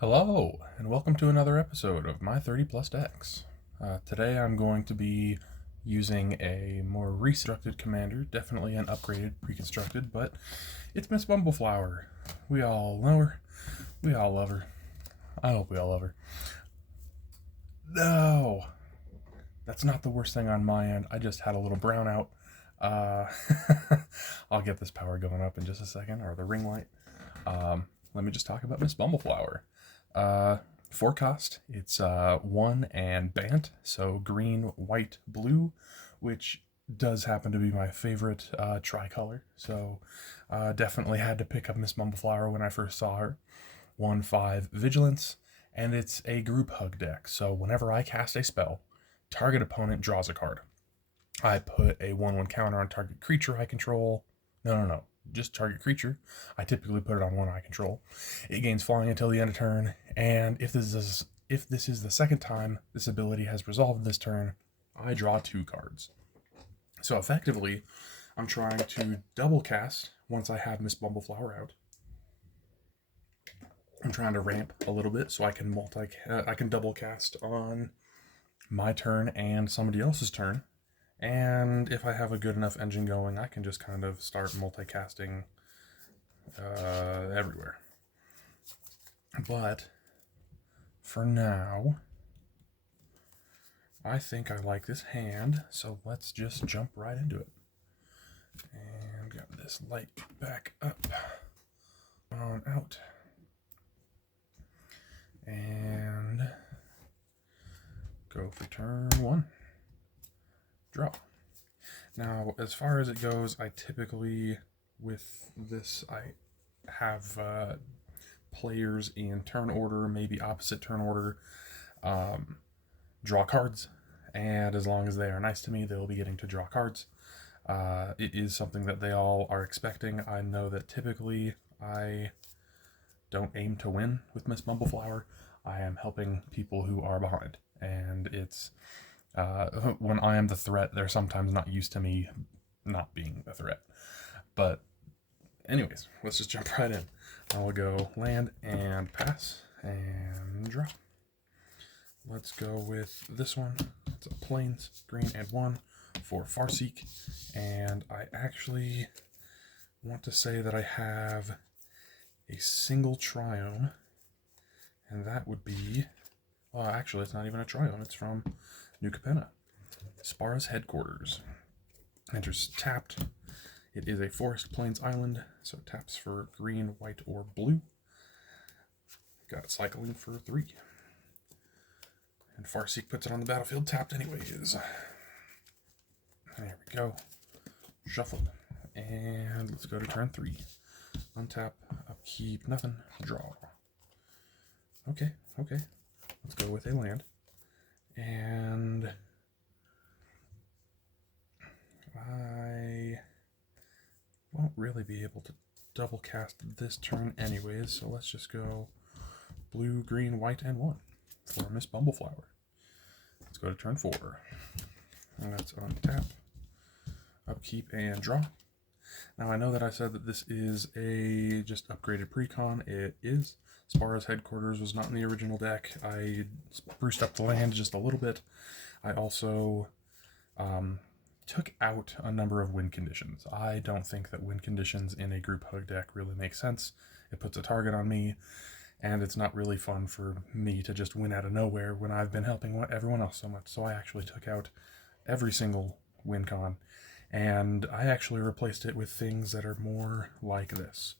Hello, and welcome to another episode of My 30 Plus Decks. Today I'm going to be using a more reconstructed commander, definitely an upgraded, pre-constructed, but it's Miss Bumbleflower. We all know her. We all love her. I hope we all love her. No! That's not the worst thing on my end. I just had a little brownout. Uh, I'll get this power going up in just a second, or the ring light. Let me just talk about Miss Bumbleflower. Forecast, it's 1 and Bant, so green, white, blue, which does happen to be my favorite tricolor. So definitely had to pick up Miss Bumbleflower when I first saw her. 1/5 Vigilance, and it's a group hug deck. So whenever I cast a spell, target opponent draws a card. I put a 1/1 counter on target creature I control. No. Just target creature. I typically put it on one I control. It gains flying until the end of turn, and if this is the second time this ability has resolved this turn, I draw 2 cards. So effectively, I'm trying to double cast once I have Miss Bumbleflower out. I'm trying to ramp a little bit so I can double cast on my turn and somebody else's turn. And if I have a good enough engine going, I can just kind of start multicasting everywhere. But for now, I think I like this hand, so let's just jump right into it. And got this light back up, on out. And go for turn 1. Draw. Now, as far as it goes, I typically, with this, I have players in turn order, maybe opposite turn order, draw cards, and as long as they are nice to me, they'll be getting to draw cards. It is something that they all are expecting. I know that typically I don't aim to win with Miss Bumbleflower. I am helping people who are behind, and it's when I am the threat, they're sometimes not used to me not being the threat. But anyways, let's just jump right in. I will go land and pass and draw. Let's go with this one. It's a plains, green and 1 for Farseek. And I actually want to say that I have a single Triome, and that would be, well, actually, it's not even a Triome, it's from New Capenna. Spara's Headquarters. Enters tapped. It is a forest plains island, so it taps for green, white, or blue. Got cycling for 3. And Farseek puts it on the battlefield tapped anyways. There we go. Shuffled. And let's go to turn 3. Untap, upkeep, nothing, draw. Okay. Let's go with a land. And I won't really be able to double cast this turn anyways, so let's just go blue, green, white, and 1 for Miss Bumbleflower. Let's go to turn 4. And that's untap, upkeep, and draw. Now I know that I said that this is a just upgraded precon. It is. Spara's Headquarters was not in the original deck. I spruced up the land just a little bit. I also took out a number of win conditions. I don't think that win conditions in a group hug deck really make sense. It puts a target on me, and it's not really fun for me to just win out of nowhere when I've been helping everyone else so much. So I actually took out every single win con, and I actually replaced it with things that are more like this.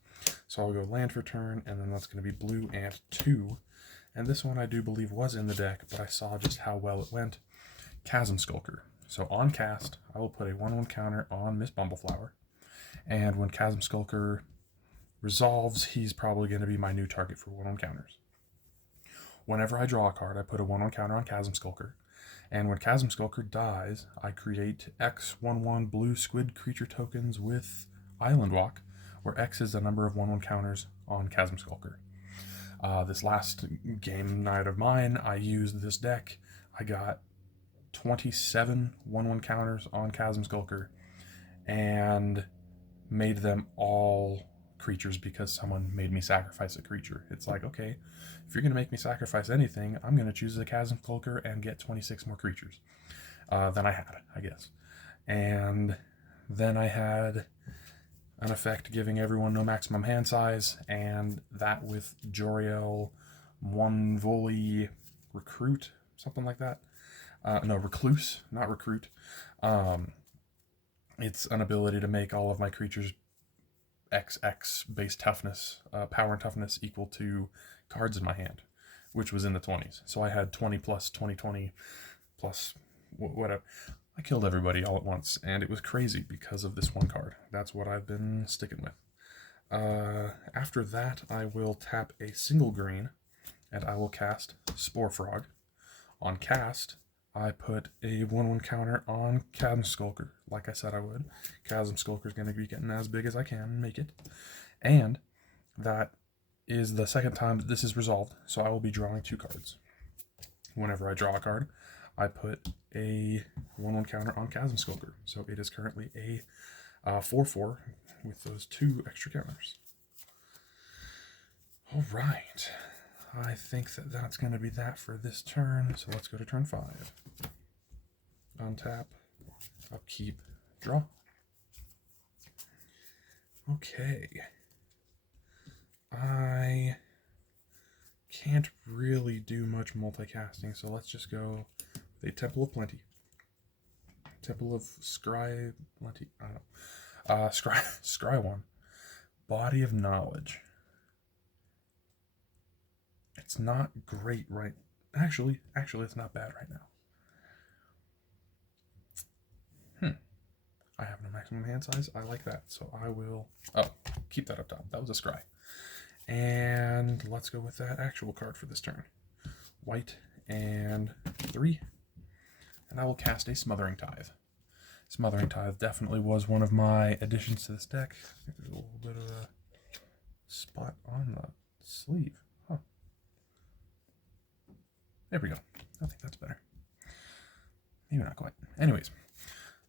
So I'll go land for turn, and then that's going to be blue and 2. And this one I do believe was in the deck, but I saw just how well it went. Chasm Skulker. So on cast, I will put a 1/1 counter on Miss Bumbleflower. And when Chasm Skulker resolves, he's probably going to be my new target for 1/1 counters. Whenever I draw a card, I put a 1/1 counter on Chasm Skulker. And when Chasm Skulker dies, I create X 1/1 blue squid creature tokens with Island Walk, where X is the number of 1/1 counters on Chasm Skulker. This last game night of mine, I used this deck. I got 27 1/1 counters on Chasm Skulker and made them all creatures because someone made me sacrifice a creature. It's like, okay, if you're going to make me sacrifice anything, I'm going to choose the Chasm Skulker and get 26 more creatures than I had, I guess. And then I had an effect giving everyone no maximum hand size, and that with Joriel, one volley recruit, something like that. No, recluse, not recruit. It's an ability to make all of my creatures XX base toughness, power and toughness equal to cards in my hand, which was in the 20s. So I had 20 plus 20, 20 plus whatever. I killed everybody all at once, and it was crazy because of this one card. That's what I've been sticking with. After that, I will tap a single green, and I will cast Spore Frog. On cast, I put a 1/1 counter on Chasm Skulker, like I said I would. Chasm Skulker is going to be getting as big as I can make it. And that is the second time that this is resolved, so I will be drawing 2 cards. Whenever I draw a card, I put a 1/1 counter on Chasm Skulker, so it is currently a 4/4 with those 2 extra counters. All right. I think that that's going to be that for this turn, so let's go to turn 5. Untap, upkeep, draw. Okay. I can't really do much multicasting, so let's just go with a Temple of Plenty. Temple of Scry Plenty. I don't know. Scry 1. Body of Knowledge. It's not great right. Actually, it's not bad right now. I have no maximum hand size. I like that, so I will. Oh, keep that up top. That was a scry. And let's go with that actual card for this turn. White and 3. And I will cast a Smothering Tithe. Smothering Tithe definitely was one of my additions to this deck. I think there's a little bit of a spot on the sleeve. Huh. There we go. I think that's better. Maybe not quite. Anyways,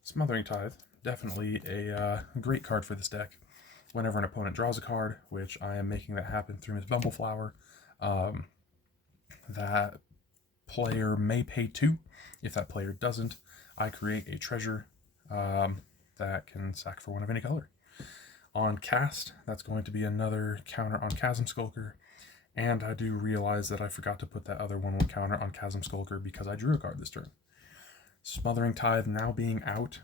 Smothering Tithe, definitely a great card for this deck. Whenever an opponent draws a card, which I am making that happen through Miss Bumbleflower, that player may pay 2. If that player doesn't, I create a treasure that can sack for 1 of any color. On cast, that's going to be another counter on Chasm Skulker, and I do realize that I forgot to put that other 1/1 counter on Chasm Skulker because I drew a card this turn. Smothering Tithe now being out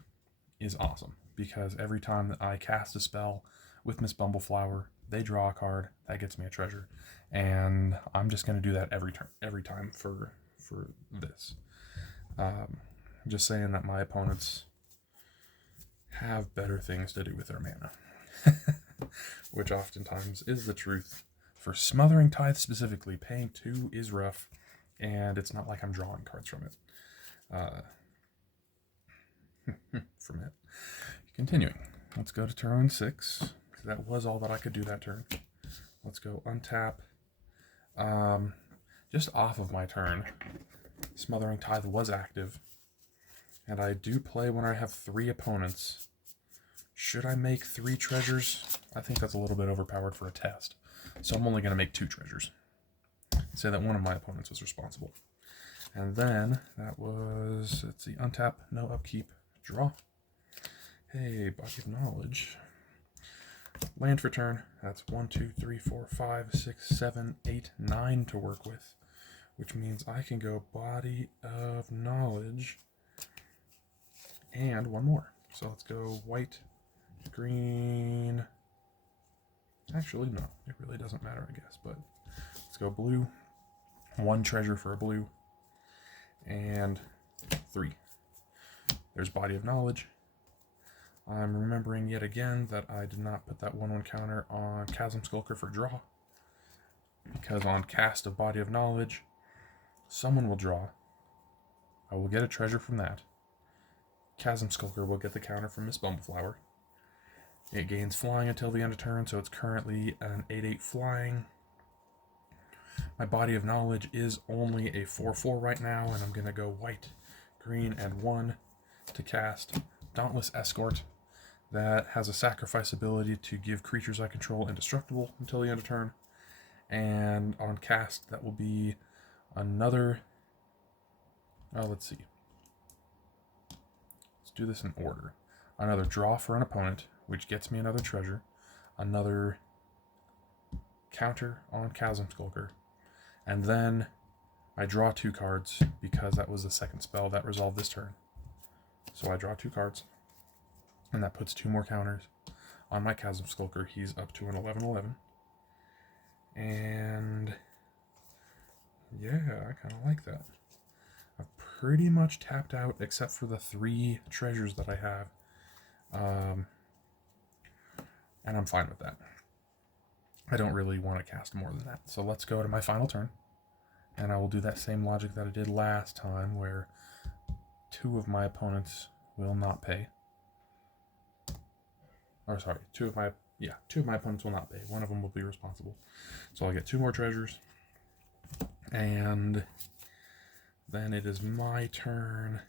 is awesome, because every time that I cast a spell with Miss Bumbleflower, they draw a card, that gets me a treasure, and I'm just going to do that every time for this. Just saying that my opponents have better things to do with their mana, which oftentimes is the truth. For Smothering Tithe specifically, paying 2 is rough, and it's not like I'm drawing cards from it. Continuing, let's go to turn 6. That was all that I could do that turn. Let's go untap. Just off of my turn, Smothering Tithe was active, and I do play when I have 3 opponents. Should I make 3 treasures? I think that's a little bit overpowered for a test, so I'm only going to make 2 treasures. Say that one of my opponents was responsible. And then that was, let's see, untap, no upkeep, draw. Hey, Body of Knowledge. Land for turn. That's 1, 2, 3, 4, 5, 6, 7, 8, 9 to work with, which means I can go Body of Knowledge and 1 more. So let's go white, green. Actually, no, it really doesn't matter, I guess, but let's go blue. 1 treasure for a blue, and 3. There's Body of Knowledge. I'm remembering yet again that I did not put that 1/1 counter on Chasm Skulker for draw, because on cast of Body of Knowledge, someone will draw. I will get a treasure from that. Chasm Skulker will get the counter from Miss Bumbleflower. It gains flying until the end of turn, so it's currently an 8/8 flying. My Body of Knowledge is only a 4/4 right now, and I'm going to go white, green, and 1 to cast Dauntless Escort. that has a sacrifice ability to give creatures I control indestructible until the end of turn. And on cast, that will be another... let's see. Let's do this in order. Another draw for an opponent, which gets me another treasure. Another counter on Chasm Skulker. And then I draw 2 cards because that was the second spell that resolved this turn. So I draw 2 cards. And that puts 2 more counters on my Chasm Skulker. He's up to an 11/11. And yeah, I kind of like that. I've pretty much tapped out except for the 3 treasures that I have. And I'm fine with that. I don't really want to cast more than that. So let's go to my final turn. And I will do that same logic that I did last time, where 2 of my opponents will not pay. Or sorry, 2 of my opponents will not pay. One of them will be responsible. So I'll get 2 more treasures. And then it is my turn.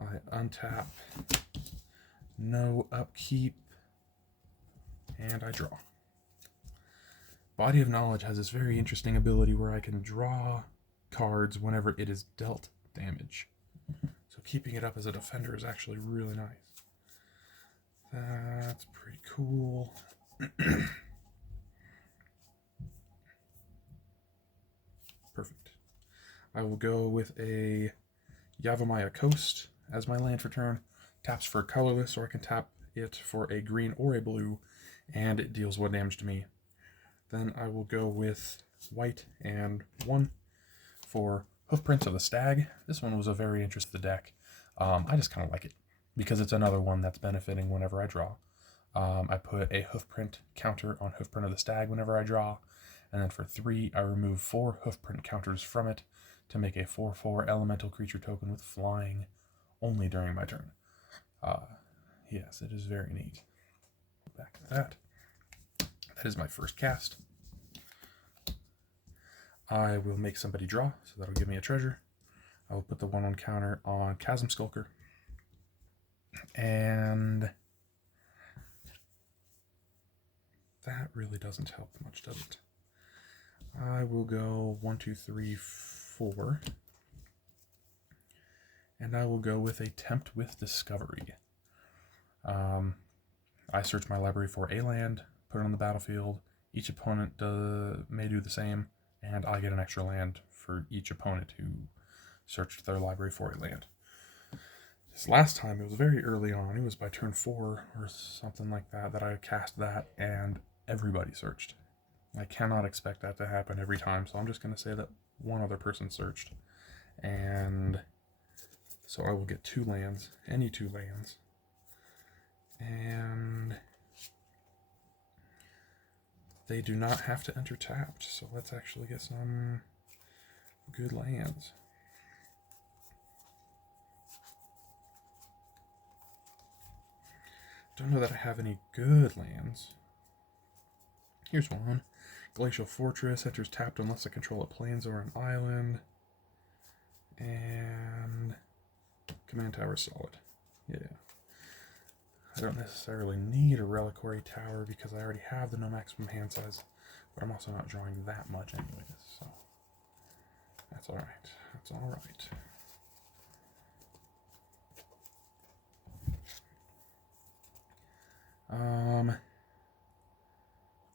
I untap. No upkeep. And I draw. Body of Knowledge has this very interesting ability where I can draw cards whenever it is dealt damage. So keeping it up as a defender is actually really nice. That's pretty cool. Perfect. I will go with a Yavimaya Coast as my land for turn. Taps for colorless, or I can tap it for a green or a blue, and it deals 1 damage to me. Then I will go with white and 1 for Hoofprints of the Stag. This one was a very interesting deck. I just kind of like it because it's another one that's benefiting whenever I draw. I put a Hoofprint counter on Hoofprint of the Stag whenever I draw, and then for 3, I remove 4 Hoofprint counters from it to make a 4/4 elemental creature token with flying only during my turn. Yes, it is very neat. Back to that. That is my first cast. I will make somebody draw, so that'll give me a treasure. I will put the 1/1 counter on Chasm Skulker. And that really doesn't help much, does it? I will go 1, 2, 3, 4. And I will go with a Tempt with Discovery. I search my library for a land, put it on the battlefield. Each opponent may do the same, and I get an extra land for each opponent who searched their library for a land. This last time, it was very early on. It was by turn 4 or something like that that I cast that, and everybody searched. I cannot expect that to happen every time, so I'm just going to say that one other person searched. And so I will get 2 lands, any 2 lands. And they do not have to enter tapped, so let's actually get some good lands. Don't know that I have any good lands. Here's one. Glacial Fortress enters tapped unless I control a plains or an island. And Command Tower Solid. Yeah. I don't necessarily need a Reliquary Tower because I already have the no maximum hand size, but I'm also not drawing that much anyways, so that's alright. That's alright.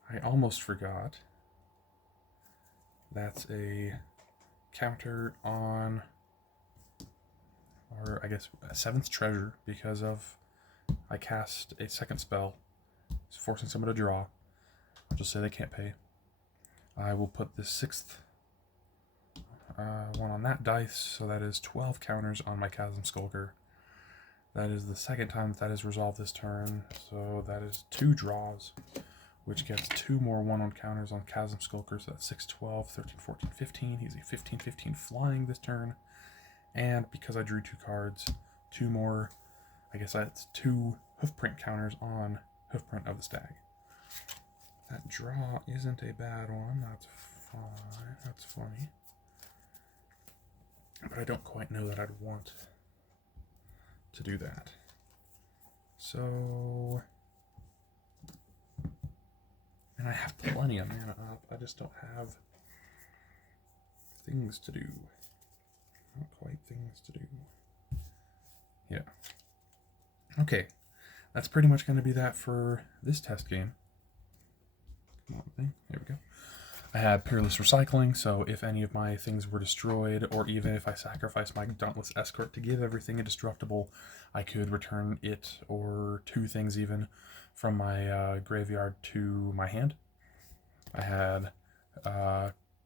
I almost forgot. That's a counter on, or I guess a 7th treasure, because of I cast a second spell, forcing someone to draw. I'll just say they can't pay. I will put the 6th one on that dice, so that is 12 counters on my Chasm Skulker. That is the second time that is resolved this turn, so that is 2 draws, which gets 2 more 1/1 counters on Chasm Skulker, so that's 6, 12, 13, 14, 15. He's a 15/15 flying this turn. And because I drew 2 cards, 2 more, I guess that's 2 Hoofprint counters on Hoofprint of the Stag. That draw isn't a bad one, that's fine, that's funny. But I don't quite know that I'd want to do that. So, and I have plenty of mana up. I just don't have things to do. Not quite things to do. Yeah. Okay. That's pretty much going to be that for this test game. Come on, thing. There we go. I had Peerless Recycling, so if any of my things were destroyed, or even if I sacrificed my Dauntless Escort to give everything indestructible, I could return it, or 2 things even, from my graveyard to my hand. I had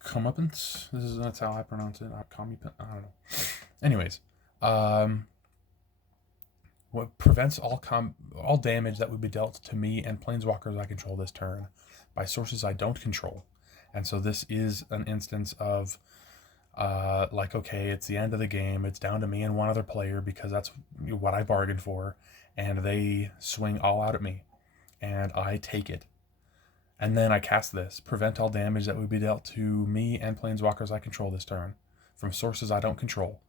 Comeuppance. That's how I pronounce it. I don't know. Anyways, what prevents all damage that would be dealt to me and planeswalkers I control this turn by sources I don't control. And so this is an instance of like, okay, it's the end of the game. It's down to me and one other player because that's what I bargained for. And they swing all out at me. And I take it. And then I cast this. Prevent all damage that would be dealt to me and planeswalkers I control this turn from sources I don't control.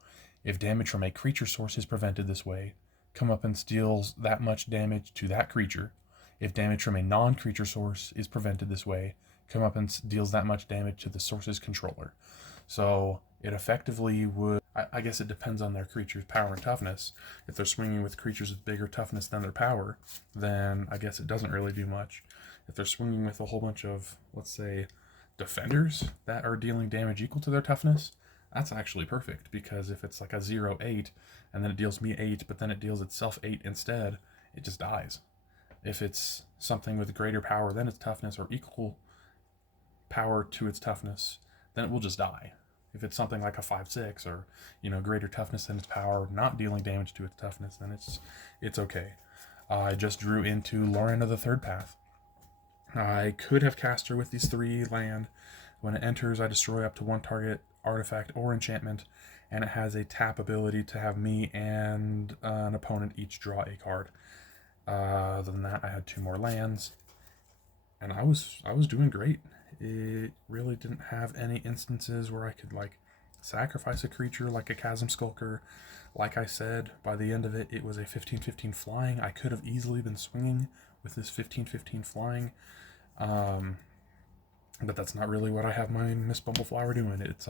If damage from a creature source is prevented this way, Comeuppance deals that much damage to that creature. If damage from a non-creature source is prevented this way, Comeuppance deals that much damage to the source's controller. So it effectively would, I guess it depends on their creature's power and toughness. If they're swinging with creatures with bigger toughness than their power, then I guess it doesn't really do much. If they're swinging with a whole bunch of, let's say, defenders that are dealing damage equal to their toughness, that's actually perfect, because if it's like a 0-8 and then it deals me 8 but then it deals itself 8 instead, it just dies. If it's something with greater power than its toughness or equal power to its toughness, then it will just die. If it's something like a 5-6 or, greater toughness than its power, not dealing damage to its toughness, then it's okay. I just drew into Lorien of the Third Path. I could have cast her with these 3 land. When it enters, I destroy up to 1 target artifact or enchantment, and it has a tap ability to have me and an opponent each draw a card. Other than that, I had 2 more lands, and I was doing great. It really didn't have any instances where I could sacrifice a creature like a Chasm Skulker. Like I said, by the end of it, it was a 15/15 flying. I could have easily been swinging with this 15/15 flying, but that's not really what I have my Miss Bumbleflower doing. It's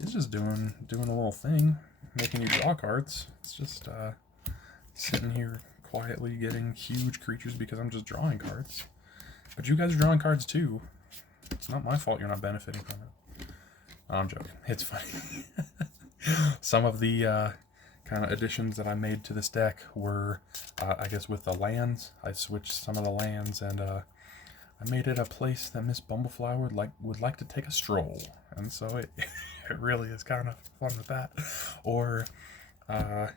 it's just doing a little thing, making you draw cards. It's just sitting here quietly getting huge creatures because I'm just drawing cards. But you guys are drawing cards too. It's not my fault you're not benefiting from it. Oh, I'm joking. It's funny. Some of the kind of additions that I made to this deck were, I guess, with the lands. I switched some of the lands, and I made it a place that Miss Bumbleflower would like to take a stroll. And so it really is kind of fun with that. Or, I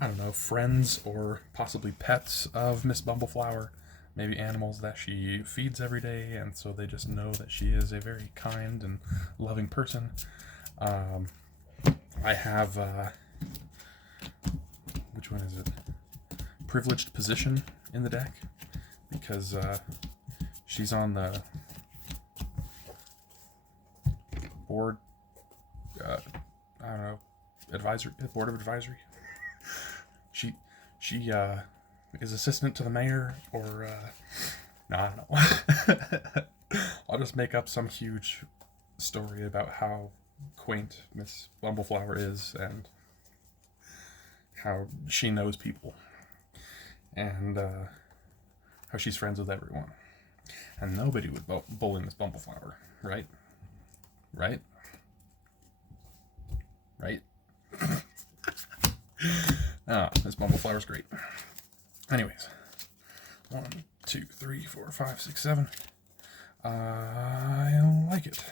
don't know, friends or possibly pets of Miss Bumbleflower. Maybe animals that she feeds every day, and so they just know that she is a very kind and loving person. I have, which one is it? Privileged Position in the deck, because she's on the board, I don't know, board of advisory. She is assistant to the mayor, or no, I don't know. I'll just make up some huge story about how quaint Miss Bumbleflower is and how she knows people and how she's friends with everyone. And nobody would bully Miss Bumbleflower, right? Right? Right? Miss Bumbleflower's great. Anyways, 1, 2, 3, 4, 5, 6, 7. I like it.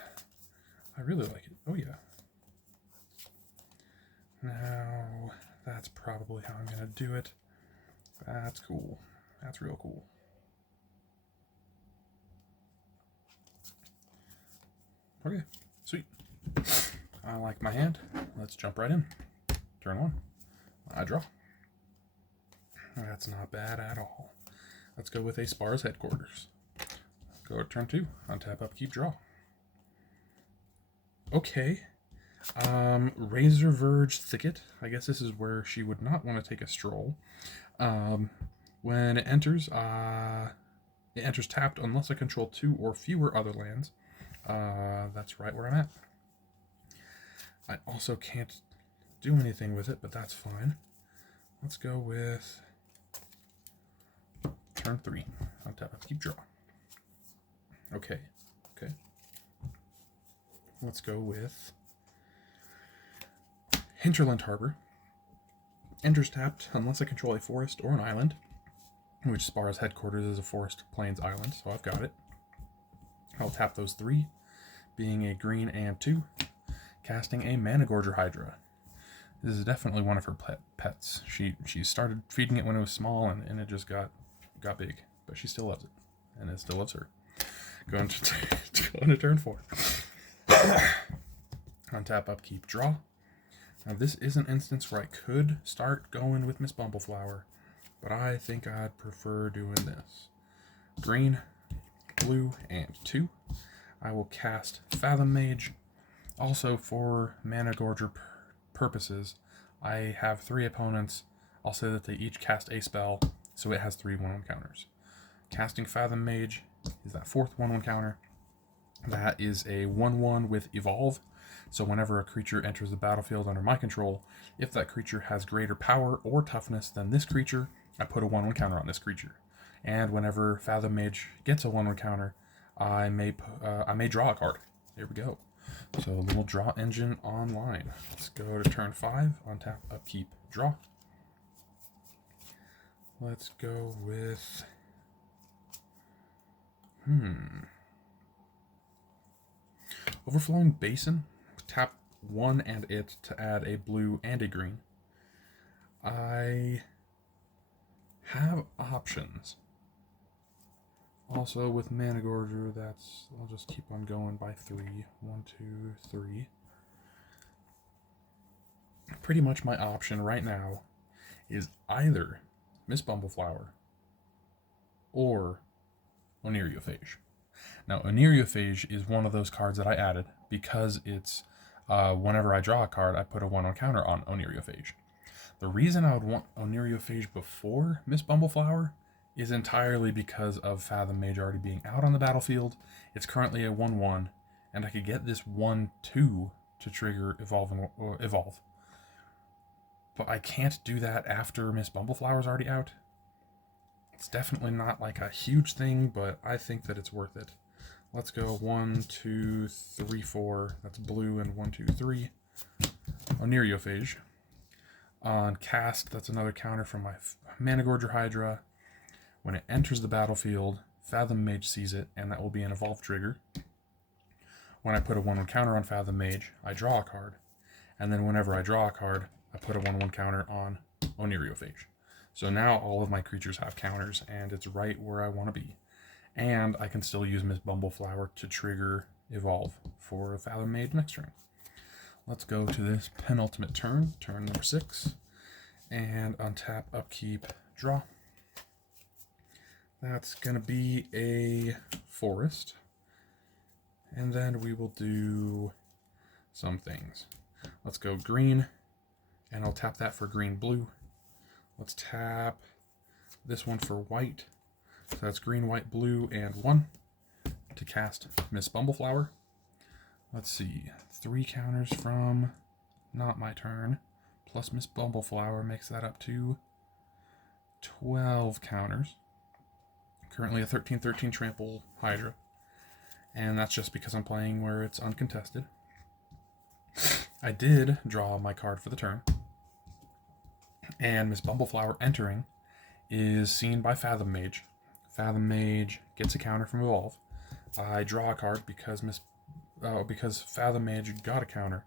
I really like it. Oh yeah. Now, that's probably how I'm gonna do it. That's cool. That's real cool. Okay, sweet. I like my hand. Let's jump right in. Turn 1. I draw. That's not bad at all. Let's go with a Spar's Headquarters. Go to turn 2. Untap, upkeep, draw. Okay. Razor Verge Thicket. I guess this is where she would not want to take a stroll. When it enters tapped unless I control 2 or fewer other lands. That's right where I'm at. I also can't do anything with it, but that's fine. Let's go with turn 3. I'll keep draw. Okay. Let's go with Hinterland Harbor. Enters tapped unless I control a forest or an island, which Spara's headquarters is a forest plains island, so I've got it. I'll tap those 3, being a green and 2, casting a Managorger Hydra. This is definitely one of her pets. She started feeding it when it was small, and it just got big, but she still loves it, and it still loves her. Going to turn 4. Untap, upkeep, draw. Now this is an instance where I could start going with Miss Bumbleflower, but I think I'd prefer doing this. Green, blue, and 2. I will cast Fathom Mage. Also, for Managorger purposes, I have 3 opponents. I'll say that they each cast a spell, so it has 3 1/1 counters. Casting Fathom Mage is that 4th 1/1 counter. That is a 1/1 with Evolve. So whenever a creature enters the battlefield under my control, if that creature has greater power or toughness than this creature, I put a 1/1 counter on this creature. And whenever Fathom Mage gets a 1/1 counter, I may draw a card. There we go. So a little draw engine online. Let's go to turn 5. Untap, upkeep, draw. Let's go with Overflowing Basin. Tap 1 and it to add a blue and a green. I have options. Also with Managorger, I'll just keep on going by 3. 1, 2, 3. Pretty much my option right now is either Miss Bumbleflower or Oniriophage. Now, Oniriophage is one of those cards that I added because it's whenever I draw a card, I put a 1/1 counter on Oniriophage. The reason I would want Oniriophage before Miss Bumbleflower is entirely because of Fathom Mage already being out on the battlefield. It's currently a 1/1, and I could get this 1/2 to trigger Evolve. But I can't do that after Miss Bumbleflower's already out. It's definitely not like a huge thing, but I think that it's worth it. Let's go 1, 2, 3, 4. That's blue, and 1, 2, 3. Oniriophage. On cast, that's another counter from my Managorger Hydra. When it enters the battlefield, Fathom Mage sees it, and that will be an Evolve trigger. When I put a 1/1 counter on Fathom Mage, I draw a card. And then whenever I draw a card, I put a 1/1 counter on Oniriophage. So now all of my creatures have counters, and it's right where I want to be. And I can still use Miss Bumbleflower to trigger Evolve for Fathom Mage next turn. Let's go to this penultimate turn, turn number 6. And untap, upkeep, draw. That's going to be a forest. And then we will do some things. Let's go green, and I'll tap that for green, blue. Let's tap this one for white. So that's green, white, blue, and 1 to cast Miss Bumbleflower. Let's see, 3 counters from not my turn, plus Miss Bumbleflower makes that up to 12 counters. Currently a 13/13 trample Hydra, and that's just because I'm playing where it's uncontested. I did draw my card for the turn, and Miss Bumbleflower entering is seen by Fathom Mage. Fathom Mage gets a counter from Evolve. I draw a card because Fathom Mage got a counter,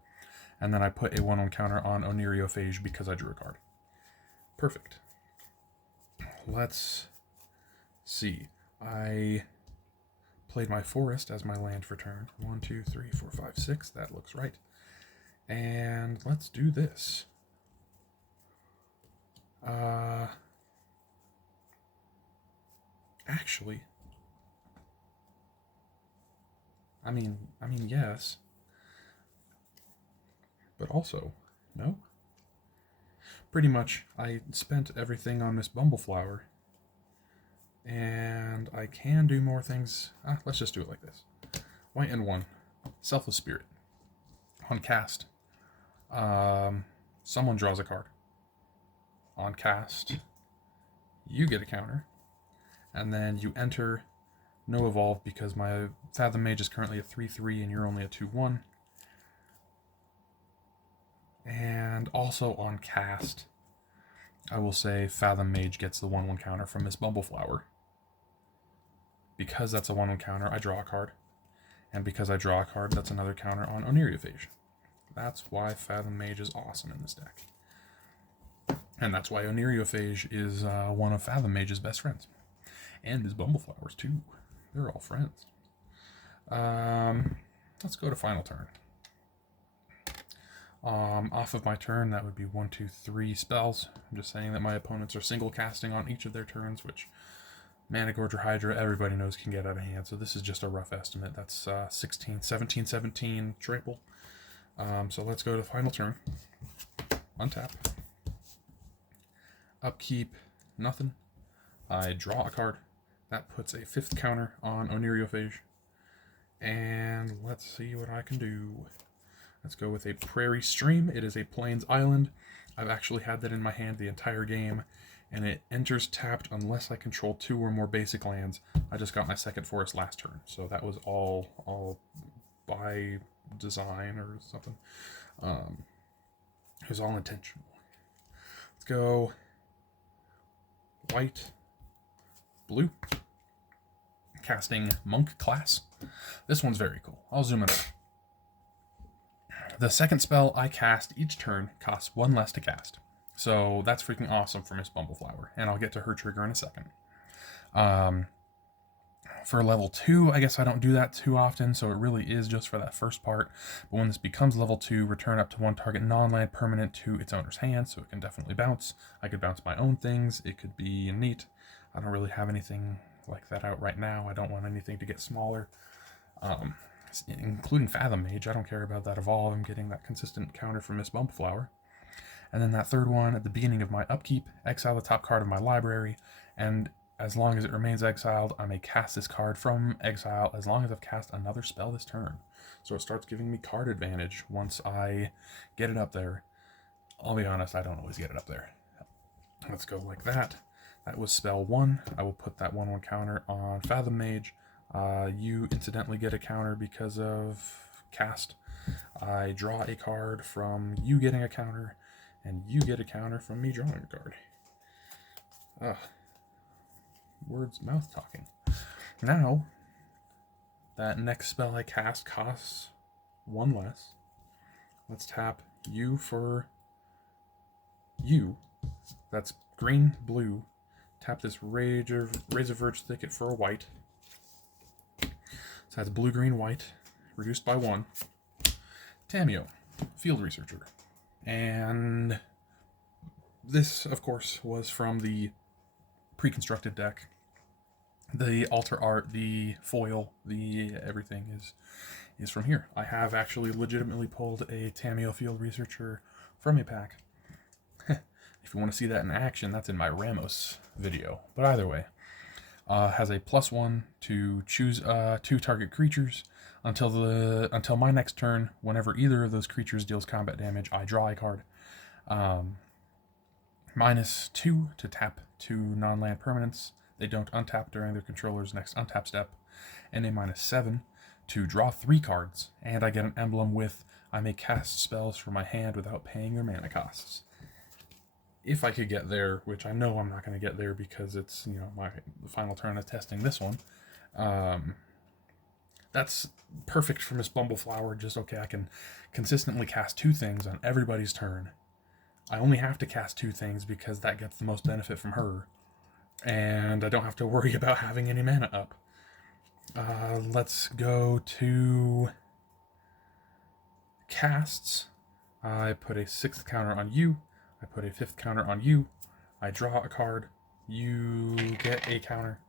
and then I put a 1/1 counter on Oniriophage because I drew a card. Perfect. Let's see. I played my forest as my land for turn. 1, 2, 3, 4, 5, 6. That looks right. And let's do this. Actually, I mean, yes. but also, no. Pretty much, I spent everything on Miss Bumbleflower, and I can do more things. Let's just do it like this. White and 1, Selfless Spirit. On cast, someone draws a card. On cast, you get a counter, and then you enter no evolve because my Fathom Mage is currently a 3/3 and you're only a 2/1. And also on cast, I will say Fathom Mage gets the 1/1 counter from Miss Bumbleflower. Because that's a 1/1 counter, I draw a card. And because I draw a card, that's another counter on Oniriophage. That's why Fathom Mage is awesome in this deck. And that's why Oniriophage is one of Fathom Mage's best friends. And Miss Bumbleflower's too. They're all friends. Let's go to final turn. Off of my turn, that would be 1, 2, 3 spells. I'm just saying that my opponents are single casting on each of their turns, which Mana Gorger Hydra, everybody knows can get out of hand. So this is just a rough estimate. That's 16, 17, 17 trample. So let's go to the final turn. Untap. Upkeep, nothing. I draw a card. That puts a 5th counter on Oniriophage. And let's see what I can do. Let's go with a Prairie Stream. It is a Plains Island. I've actually had that in my hand the entire game, and it enters tapped unless I control 2 or more basic lands. I just got my 2nd forest last turn, so that was all by design or something. It was all intentional. Let's go white, blue, casting Monk class. This one's very cool. I'll zoom in. The second spell I cast each turn costs 1 less to cast. So that's freaking awesome for Miss Bumbleflower, and I'll get to her trigger in a second. For level 2, I guess I don't do that too often, so it really is just for that first part. But when this becomes level 2, return up to 1 target non-land permanent to its owner's hand, so it can definitely bounce. I could bounce my own things. It could be neat. I don't really have anything like that out right now. I don't want anything to get smaller, including Fathom Mage. I don't care about that evolve. I'm getting that consistent counter from Miss Bumbleflower. And then that third one, at the beginning of my upkeep, exile the top card of my library, and as long as it remains exiled, I may cast this card from exile as long as I've cast another spell this turn. So it starts giving me card advantage once I get it up there. I'll be honest, I don't always get it up there. Let's go like that. That was spell 1. I will put that 1/1 counter on Fathom Mage. You incidentally get a counter because of cast. I draw a card from you getting a counter, and you get a counter from me drawing a card. Words, mouth talking. Now, that next spell I cast costs 1 less. Let's tap you for you. That's green, blue. Tap this Razor Verge Thicket for a white. So that's blue, green, white, reduced by 1. Tamio, Field Researcher. And this, of course, was from the pre-constructed deck. The altar art, the foil, the everything is from here. I have actually legitimately pulled a Tamio Field Researcher from a pack. If you want to see that in action, that's in my Ramos video. But either way, has a +1 to choose 2 target creatures until my next turn. Whenever either of those creatures deals combat damage, I draw a card. -2 to tap 2 non-land permanents. They don't untap during their controller's next untap step. And a -7 to draw 3 cards. And I get an emblem with I may cast spells from my hand without paying their mana costs. If I could get there, which I know I'm not going to get there because it's, my final turn of testing this one. That's perfect for Miss Bumbleflower. Just, okay, I can consistently cast 2 things on everybody's turn. I only have to cast 2 things because that gets the most benefit from her. And I don't have to worry about having any mana up. Let's go to casts. I put a 6th counter on you. I put a 5th counter on you. I draw a card. You get a counter.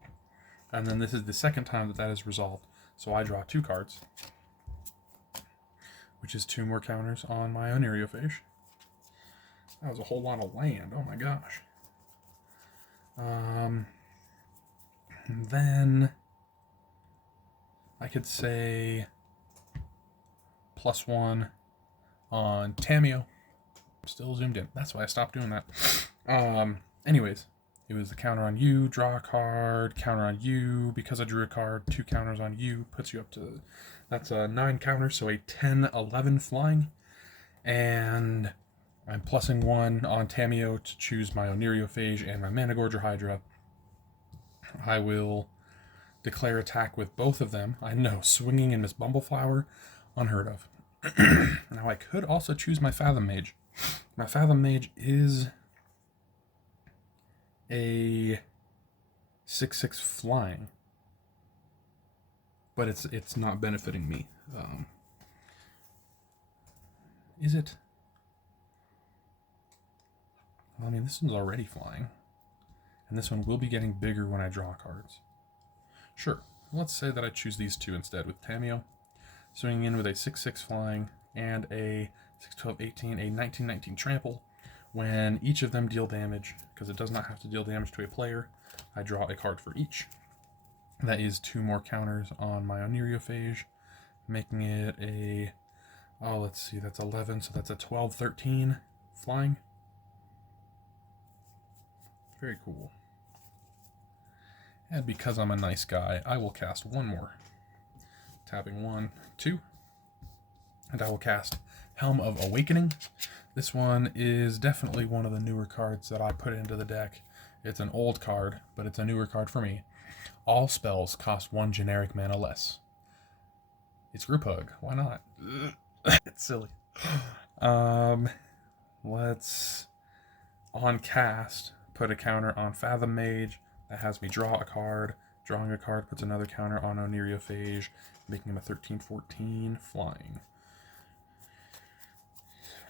And then this is the second time that is resolved. So I draw 2 cards. which is 2 more counters on my Oneiriophage. That was a whole lot of land. Oh my gosh. Then I could say +1 on Tameo. Still zoomed in. That's why I stopped doing that. Anyways, it was the counter on you, draw a card, counter on you. Because I drew a card, 2 counters on you, puts you up to, that's a 9 counter, so a 10-11 flying. And I'm +1 on Tameo to choose my Oneiriophage and my Managorger Hydra. I will declare attack with both of them. I know, swinging in Miss Bumbleflower, unheard of. Now I could also choose my Fathom Mage. My Fathom Mage is a 6/6 flying, but it's not benefiting me. Is it? Well, I mean, this one's already flying, and this one will be getting bigger when I draw cards. Sure, let's say that I choose these 2 instead with Tameo, swinging in with a 6/6 flying and a 6/12/18, a 19/19 trample. When each of them deal damage, because it does not have to deal damage to a player, I draw a card for each. That is 2 more counters on my Oneiriophage, making it a, oh, let's see, that's 11, so that's a 12/13 flying. Very cool. And because I'm a nice guy, I will cast 1 more. Tapping 1, 2. And I will cast Helm of Awakening. This one is definitely one of the newer cards that I put into the deck. It's an old card, but it's a newer card for me. All spells cost 1 generic mana less. It's Group Hug. Why not? It's silly. Let's, on cast, put a counter on Fathom Mage. That has me draw a card. Drawing a card puts another counter on Oneiriophage, making him a 13/14 flying.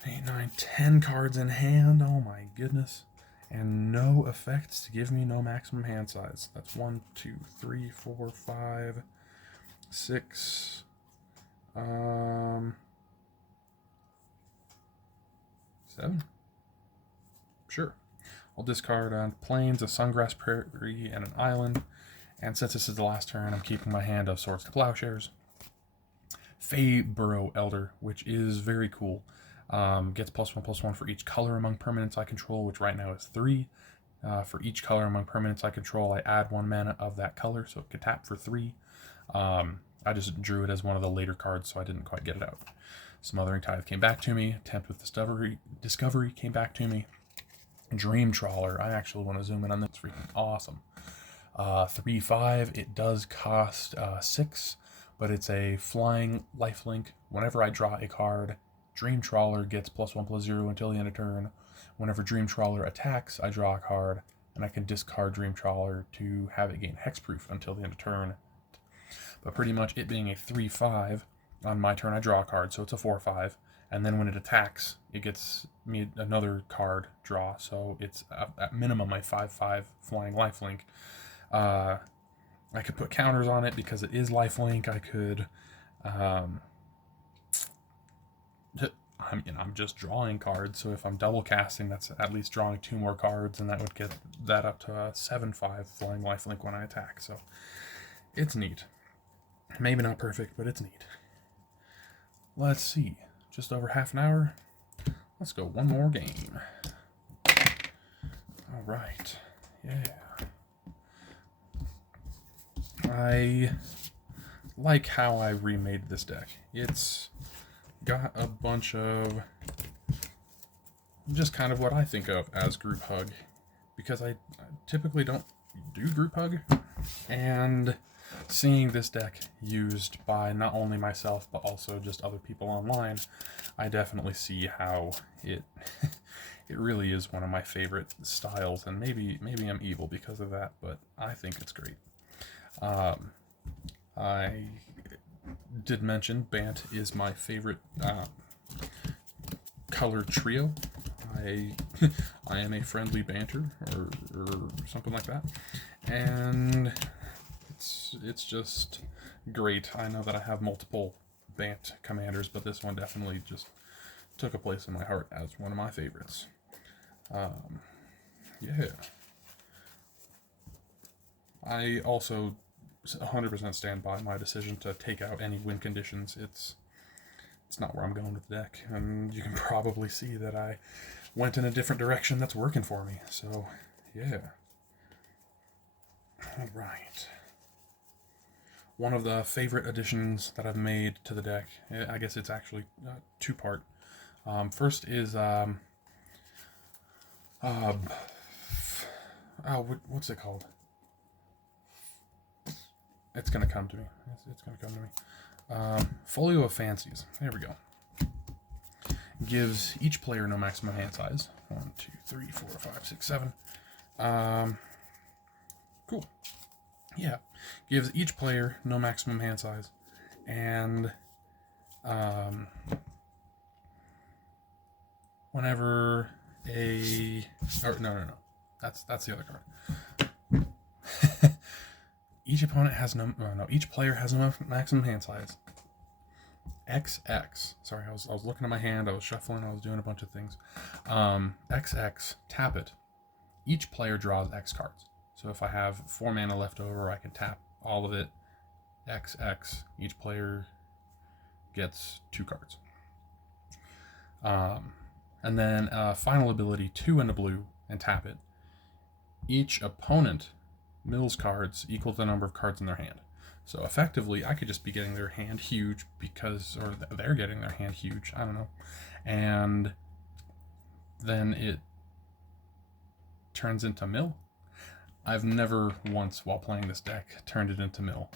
8, 9, 10 cards in hand. Oh my goodness. And no effects to give me no maximum hand size. That's 1, 2, 3, 4, 5, 6. 7? Sure. I'll discard on Plains, a Sungrass Prairie, and an Island. And since this is the last turn, I'm keeping my hand of Swords to Plowshares. Fey Burrow Elder, which is very cool. Gets +1/+1 for each color among permanents I control, which right now is 3. For each color among permanents I control, I add 1 mana of that color, so it could tap for 3. I just drew it as one of the later cards, so I didn't quite get it out. Smothering Tithe came back to me. Tempt with Discovery came back to me. Dream Trawler, I actually want to zoom in on this. It's freaking awesome. 3/5, it does cost 6, but it's a flying lifelink. Whenever I draw a card, Dream Trawler gets +1/+0 until the end of turn. Whenever Dream Trawler attacks, I draw a card, and I can discard Dream Trawler to have it gain hexproof until the end of turn. But pretty much it being a 3/5, on my turn I draw a card, so it's a 4/5, and then when it attacks, it gets me another card draw, so it's at minimum a 5/5 flying lifelink. I could put counters on it because it is lifelink. I could, I'm just drawing cards, so if I'm double casting, that's at least drawing 2 more cards, and that would get that up to a 7/5 flying lifelink when I attack, so it's neat. Maybe not perfect, but it's neat. Let's see, just over half an hour. Let's go 1 more game. All right, yeah. I like how I remade this deck. It's got a bunch of just kind of what I think of as Group Hug, because I typically don't do Group Hug, and seeing this deck used by not only myself but also just other people online, I definitely see how it it really is one of my favorite styles, and maybe I'm evil because of that, but I think it's great. I did mention Bant is my favorite color trio. I am a friendly banter or something like that, and it's just great. I know that I have multiple Bant commanders, but this one definitely just took a place in my heart as one of my favorites. Yeah. I also 100% stand by my decision to take out any win conditions. It's not where I'm going with the deck, and you can probably see that I went in a different direction that's working for me. So, yeah. All right. One of the favorite additions that I've made to the deck, I guess it's actually two-part. First is what's it called? It's gonna come to me. It's gonna come to me. Folio of Fancies. There we go. Gives each player no maximum hand size. 1, 2, 3, 4, 5, 6, 7. Cool. Yeah. Gives each player no maximum hand size, and whenever a no. That's the other card. Each opponent has each player has no maximum hand size. XX. Sorry, I was looking at my hand, I was shuffling, I was doing a bunch of things. XX, tap it. Each player draws X cards. So if I have 4 mana left over, I can tap all of it. XX, each player gets 2 cards. And then final ability, 2 and a blue, and tap it. Each opponent mills cards equal to the number of cards in their hand. So effectively, I could just be getting their hand huge or they're getting their hand huge, I don't know. And then it turns into mill. I've never once, while playing this deck, turned it into mill.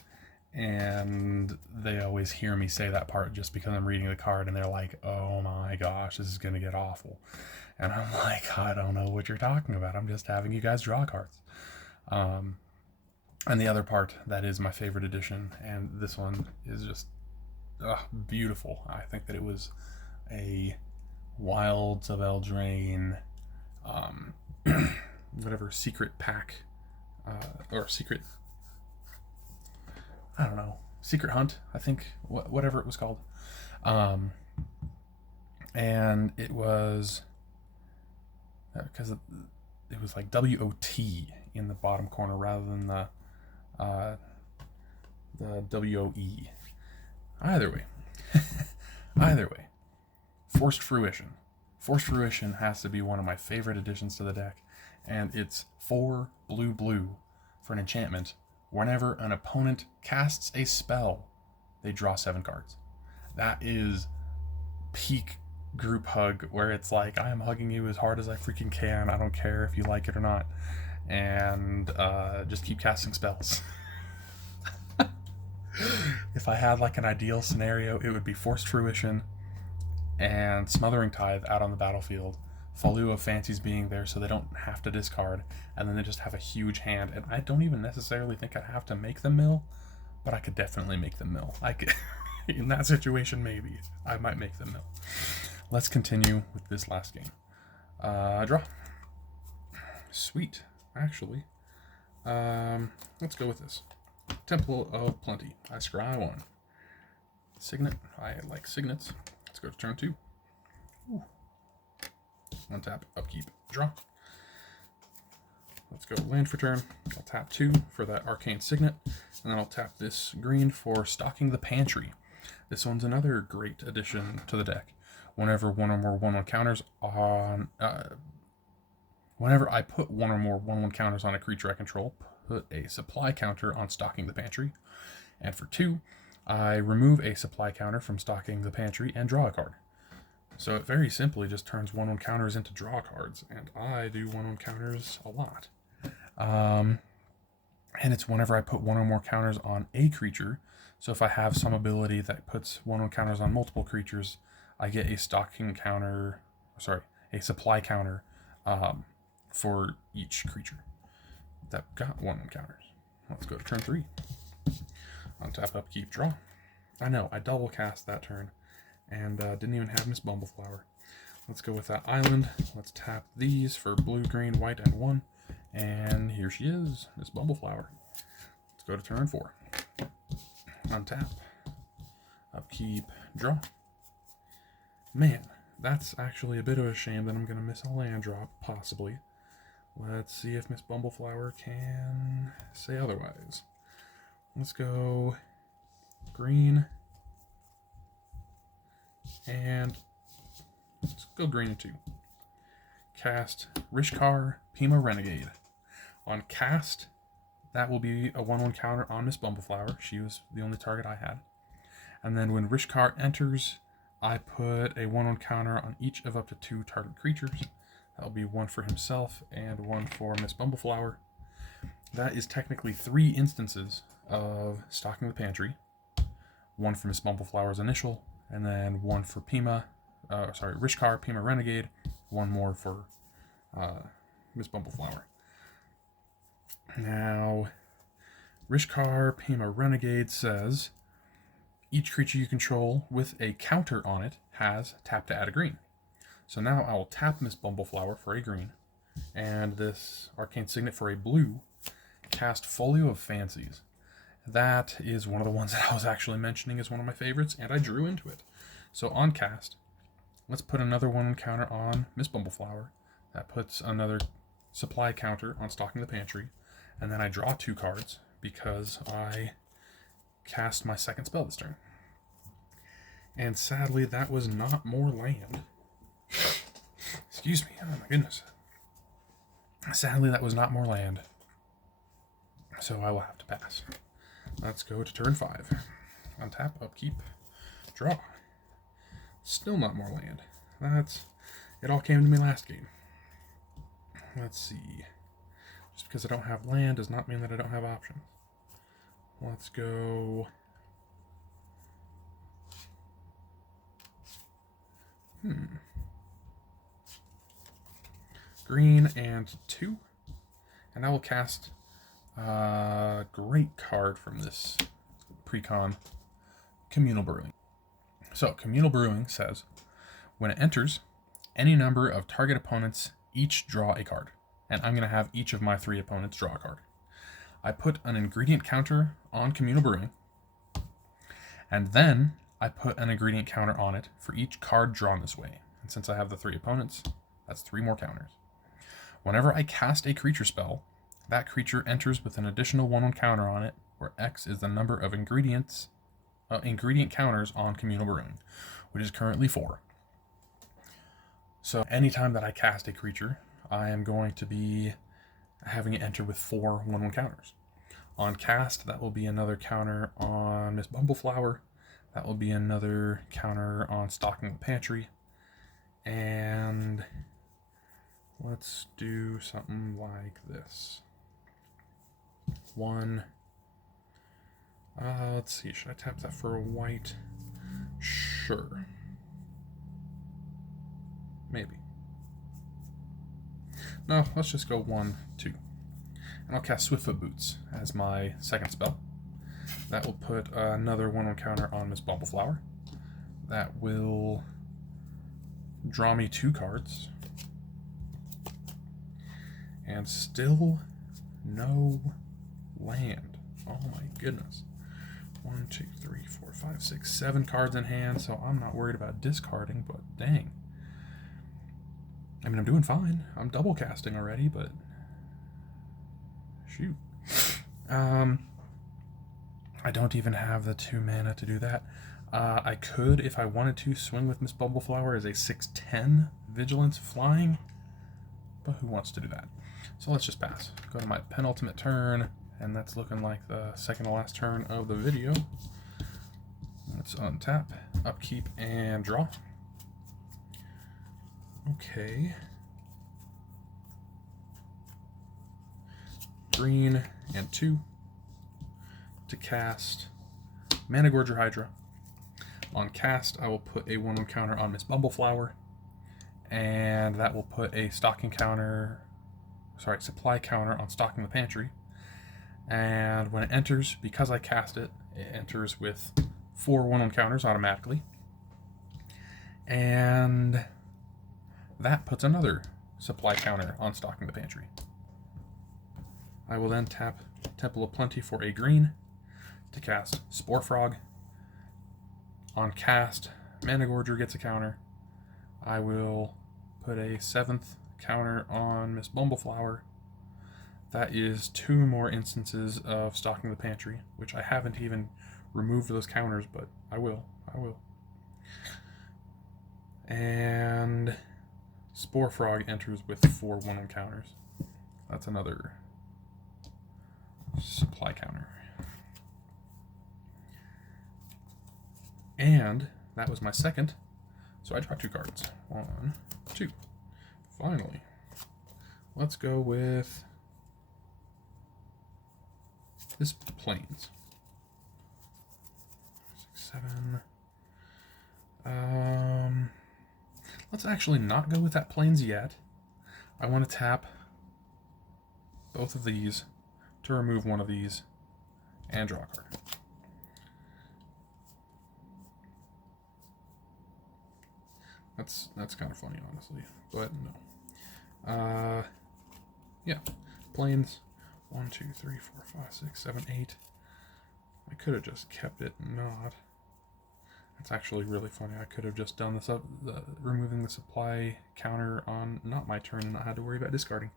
And they always hear me say that part just because I'm reading the card, and they're like, oh my gosh, this is going to get awful. And I'm like, I don't know what you're talking about. I'm just having you guys draw cards. And the other part that is my favorite edition, and this one is just beautiful. I think that it was a Wilds of Eldraine, whatever, secret pack, or secret, I don't know, secret hunt, I think, whatever it was called. And it was, because it was like WOT in the bottom corner rather than the WOE. Either way, Forced Fruition. Forced Fruition has to be one of my favorite additions to the deck, and it's 4 blue for an enchantment. Whenever an opponent casts a spell, they draw 7 cards. That is peak group hug, where it's like, I am hugging you as hard as I freaking can. I don't care if you like it or not. And just keep casting spells. If I had like an ideal scenario, it would be Forced Fruition and Smothering Tithe out on the battlefield, Folio of Fancies being there so they don't have to discard, and then they just have a huge hand. And I don't even necessarily think I'd have to make them mill, but I could definitely make them mill. I could, in that situation, maybe I might make them mill. Let's continue with this last game. Draw. Sweet. Actually, let's go with this. Temple of Plenty. I scry 1. Signet. I like signets. Let's go to turn 2. Ooh. 1 tap, upkeep, draw. Let's go land for turn. I'll tap 2 for that Arcane Signet, and then I'll tap this green for Stocking the Pantry. This one's another great addition to the deck. Whenever one or more 1/1 counters on whenever I put 1 or more 1/1 counters on a creature I control, put a supply counter on Stocking the Pantry. And for 2, I remove a supply counter from Stocking the Pantry and draw a card. So it very simply just turns 1/1 counters into draw cards, and I do 1/1 counters a lot. And it's whenever I put 1 or more counters on a creature. So if I have some ability that puts 1/1 counters on multiple creatures, I get a supply counter for each creature that got 1/1 counters. Let's go to turn 3. Untap, upkeep, draw. I know, I double cast that turn and didn't even have Miss Bumbleflower. Let's go with that island. Let's tap these for blue, green, white, and 1. And here she is, Miss Bumbleflower. Let's go to turn 4. Untap, upkeep, draw. Man, that's actually a bit of a shame that I'm going to miss a land drop, possibly. Let's see if Miss Bumbleflower can say otherwise. Let's go green, and let's go green and 2. Cast Rishkar, Pima Renegade. On cast, that will be a 1/1 counter on Miss Bumbleflower. She was the only target I had. And then when Rishkar enters, I put a 1/1 counter on each of up to 2 target creatures. That'll be 1 for himself and 1 for Miss Bumbleflower. That is technically 3 instances of stocking the pantry. 1 for Miss Bumbleflower's initial, and then 1 for Rishkar, Pima Renegade, 1 more for Miss Bumbleflower. Now, Rishkar, Pima Renegade says, each creature you control with a counter on it has tap to add a green. So now I will tap Miss Bumbleflower for a green, and this Arcane Signet for a blue, cast Folio of Fancies. That is one of the ones that I was actually mentioning as one of my favorites, and I drew into it. So on cast, let's put another 1/1 counter on Miss Bumbleflower. That puts another supply counter on Stocking the Pantry, and then I draw 2 cards because I cast my second spell this turn. And sadly, that was not more land. Excuse me, oh my goodness. Sadly, that was not more land. So I will have to pass. Let's go to turn 5. Untap, upkeep, draw. Still not more land. It all came to me last game. Let's see. Just because I don't have land does not mean that I don't have options. Let's go. Green and 2. And I will cast a great card from this precon, Communal Brewing. So, Communal Brewing says, when it enters, any number of target opponents each draw a card. And I'm going to have each of my 3 opponents draw a card. I put an ingredient counter on Communal Brewing, and then I put an ingredient counter on it for each card drawn this way. And since I have the 3 opponents, that's 3 more counters. Whenever I cast a creature spell, that creature enters with an additional 1/1 counter on it, where X is the number of ingredient counters on Communal Brewing, which is currently 4. So anytime that I cast a creature, I am going to be having it enter with 4 1/1 counters. On cast, that will be another counter on Miss Bumbleflower. That will be another counter on Stocking the Pantry. And let's do something like this. 1. Let's see, should I tap that for a white? Sure. Maybe. No, let's just go 1, 2. And I'll cast Swiftfoot Boots as my second spell. That will put another 1/1 counter on Miss Bumbleflower. That will draw me 2 cards. And still no land. Oh my goodness. 1, 2, 3, 4, 5, 6, 7 cards in hand, so I'm not worried about discarding, but dang. I mean, I'm doing fine. I'm double casting already, but shoot. I don't even have the 2 mana to do that. I could, if I wanted to, swing with Miss Bumbleflower as a 6/10 Vigilance Flying, but who wants to do that? So let's just pass. Go to my penultimate turn, and that's looking like the second to last turn of the video. Let's untap, upkeep, and draw. Okay. Green and 2 to cast Mana Gorger Hydra. On cast, I will put a 1/1 counter on Miss Bumbleflower, and that will put a supply counter on Stocking the Pantry. And when it enters, because I cast it, it enters with 4 1/1 counters automatically. And that puts another supply counter on Stocking the Pantry. I will then tap Temple of Plenty for a green to cast Spore Frog. On cast, Managorger gets a counter. I will put a 7th counter on Miss Bumbleflower. That is 2 more instances of stocking the pantry, which I haven't even removed those counters, but I will. And Spore Frog enters with 4 1 counters. That's another supply counter. And that was my second. So I draw 2 cards. 1, 2. Finally. Let's go with this Plains. 6, 7. Let's actually not go with that Plains yet. I want to tap both of these to remove one of these and draw a card. That's kind of funny, honestly, but no. Yeah, Plains. 1, 2, 3, 4, 5, 6, 7, 8. I could have just kept it not. It's actually really funny. I could have just done this up, removing the supply counter on not my turn and not had to worry about discarding.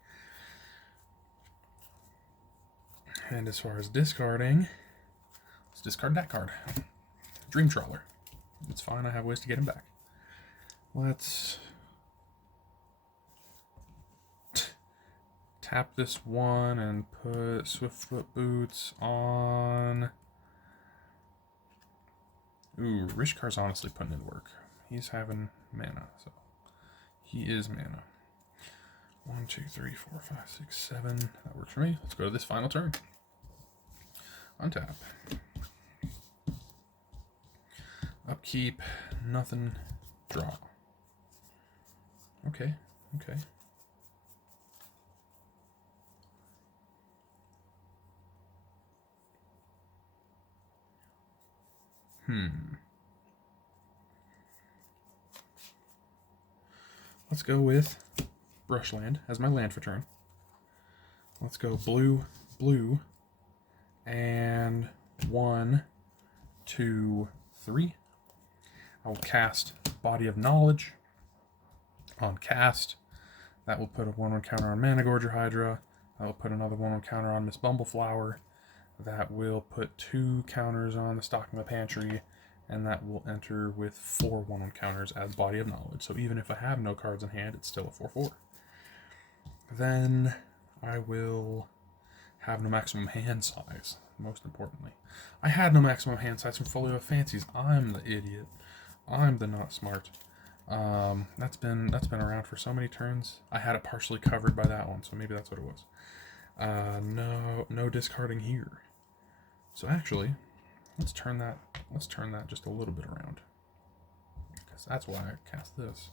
And as far as discarding, let's discard that card. Dream Trawler. It's fine, I have ways to get him back. Let's tap this one and put Swiftfoot Boots on. Ooh, Rishkar's honestly putting in work. He's having mana, so he is mana. 1, 2, 3, 4, 5, 6, 7. That works for me. Let's go to this final turn. Untap. Upkeep. Nothing. Draw. Okay. Let's go with Brushland as my land for turn. Let's go blue, and 1, 2, 3. I will cast Body of Knowledge. On cast, that will put a 1/1 counter on Managorger Hydra. That will put another 1/1 counter on Miss Bumbleflower. That will put 2 counters on the Stocking the Pantry, and that will enter with 4 1/1 counters as Body of Knowledge. So even if I have no cards in hand, it's still a 4/4. Then I will have no maximum hand size, most importantly. I had no maximum hand size from Folio of Fancies. I'm the idiot. I'm the not smart. That's been around for so many turns. I had it partially covered by that one, so maybe that's what it was. No discarding here. So actually, let's turn that just a little bit around, because that's why I cast this.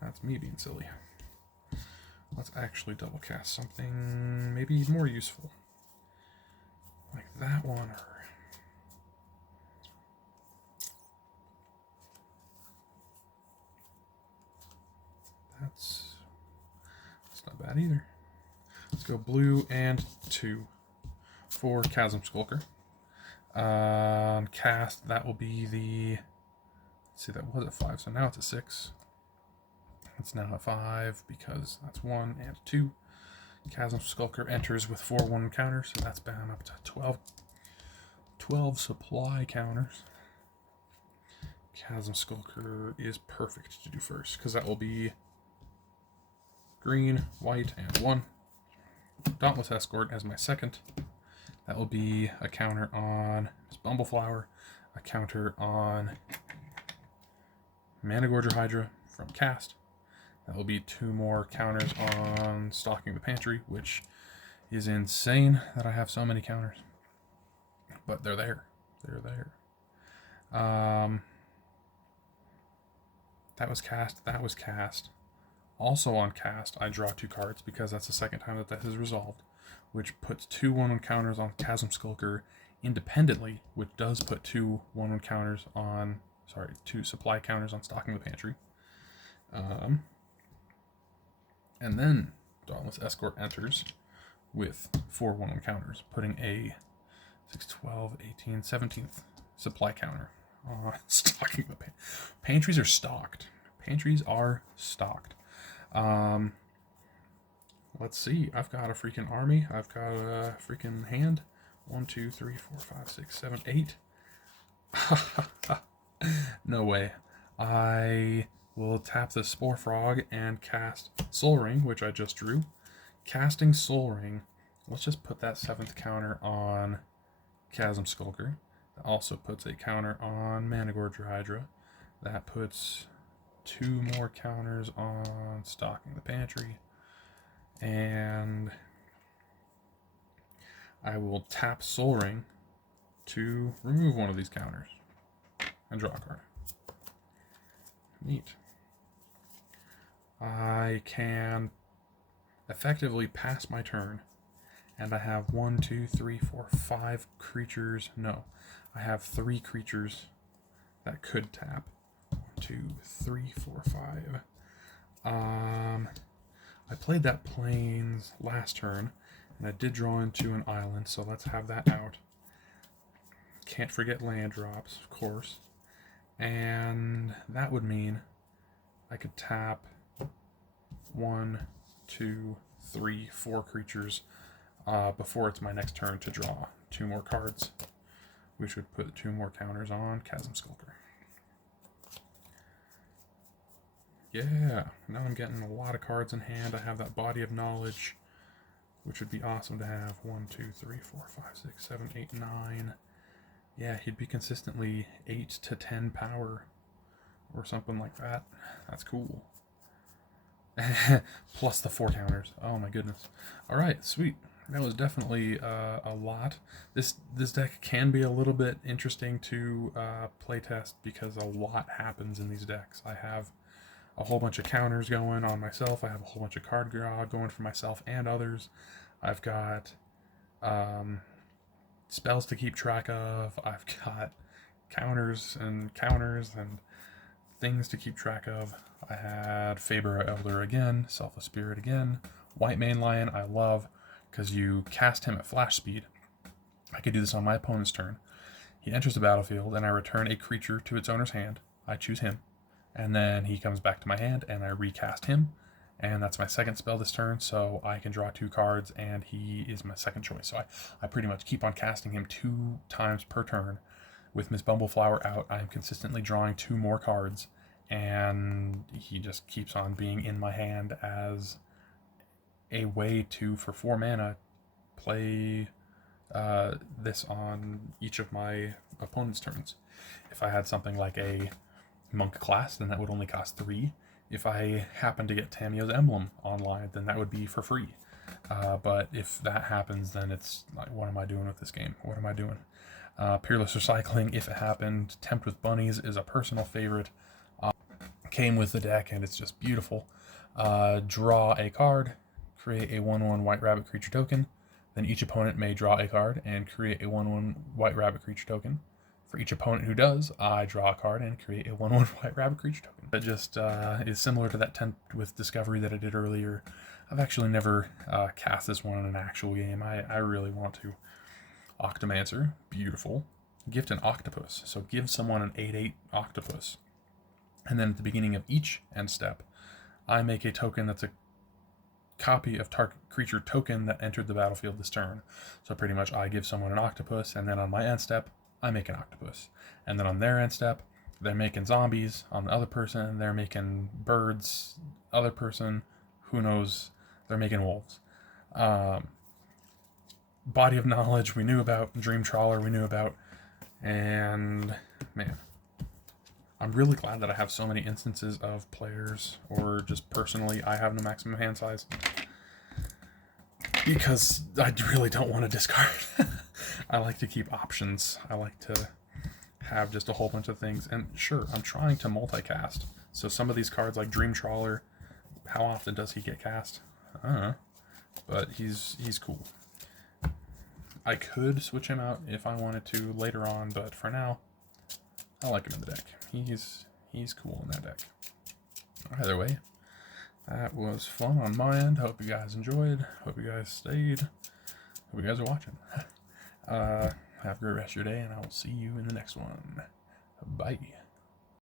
That's me being silly. Let's actually double cast something maybe more useful, like that one, or that's not bad either. Let's go blue and 2 for Chasm Skulker. Cast, that will be the, let's see, that was at 5, so now it's a 6. It's now at 5 because that's 1 and 2. Chasm Skulker enters with 4 1 counters, so that's bound up to 12 supply counters. Chasm Skulker is perfect to do first, because that will be green, white, and 1. Dauntless Escort as my second. That will be a counter on Miss Bumbleflower, a counter on Managorger Hydra from cast. That will be 2 more counters on Stocking the Pantry, which is insane that I have so many counters. But they're there. They're there. That was cast. That was cast. Also on cast, I draw 2 cards because that's the second time that is resolved, which puts 2 1/1 counters on Chasm Skulker independently, which does put 2 1/1 counters on, 2 supply counters on Stocking the Pantry. And then Dauntless Escort enters with 4 1/1 counters, putting a 6, 12, 18, 17th supply counter Stocking the pantries are stocked. Pantries are stocked. Let's see. I've got a freaking army. I've got a freaking hand. 1, 2, 3, 4, 5, 6, 7, 8. No way. I will tap the Spore Frog and cast Soul Ring, which I just drew. Casting Soul Ring. Let's just put that 7th counter on Chasm Skulker. That also puts a counter on Managorge Hydra. That puts 2 more counters on Stocking the Pantry. And I will tap Soul Ring to remove one of these counters and draw a card. Neat. I can effectively pass my turn, and I have 1, 2, 3, 4, 5 creatures. No, I have 3 creatures that could tap. 1, 2, 3, 4, 5. I played that Plains last turn, and I did draw into an island, so let's have that out. Can't forget land drops, of course. And that would mean I could tap 1, 2, 3, 4 creatures before it's my next turn to draw 2 more cards, which would put 2 more counters on Chasm Skulker. Yeah, now I'm getting a lot of cards in hand. I have that Body of Knowledge, which would be awesome to have. 1, 2, 3, 4, 5, 6, 7, 8, 9. Yeah, he'd be consistently 8 to 10 power or something like that. That's cool. Plus the 4 counters. Oh my goodness. Alright, sweet. That was definitely a lot. This deck can be a little bit interesting to playtest because a lot happens in these decks. I have a whole bunch of counters going on myself. I have a whole bunch of card draw going for myself and others. I've got spells to keep track of. I've got counters and things to keep track of. I had Faber Elder again, Selfless Spirit again, White Mane Lion I love because you cast him at flash speed. I could do this on my opponent's turn. He enters the battlefield and I return a creature to its owner's hand. I choose him. And then he comes back to my hand and I recast him. And that's my second spell this turn, so I can draw 2 cards and he is my second choice. So I pretty much keep on casting him 2 times per turn. With Miss Bumbleflower out, I'm consistently drawing 2 more cards, and he just keeps on being in my hand as a way to, for 4 mana, play this on each of my opponent's turns. If I had something like a Monk class, then that would only cost 3. If I happen to get Tamio's Emblem online, then that would be for free. But if that happens, then it's like, what am I doing with this game? What am I doing? Peerless Recycling, if it happened. Tempt with Bunnies is a personal favorite. Came with the deck, and it's just beautiful. Draw a card, create a 1/1 White Rabbit creature token. Then each opponent may draw a card and create a 1/1 White Rabbit creature token. For each opponent who does, I draw a card and create a 1/1 White Rabbit creature token. That just is similar to that Tempt with Discovery that I did earlier. I've actually never cast this one in an actual game. I really want to. Octomancer, beautiful. Gift an octopus. So give someone an 8/8 octopus. And then at the beginning of each end step, I make a token that's a copy of target creature token that entered the battlefield this turn. So pretty much I give someone an octopus, and then on my end step, I make an octopus. And then on their end step, they're making zombies. On the other person, they're making birds. Other person, who knows, they're making wolves. Body of Knowledge we knew about. Dream Trawler we knew about. And, man, I'm really glad that I have so many instances of players, or just personally, I have no maximum hand size. Because I really don't want to discard. I like to keep options. I like to have just a whole bunch of things. And sure, I'm trying to multicast. So some of these cards, like Dream Trawler, how often does he get cast? I don't know. But he's cool. I could switch him out if I wanted to later on, but for now, I like him in the deck. He's cool in that deck. Either way, that was fun on my end. Hope you guys enjoyed. Hope you guys stayed. Hope you guys are watching. Have a great rest of your day, and I will see you in the next one. Bye.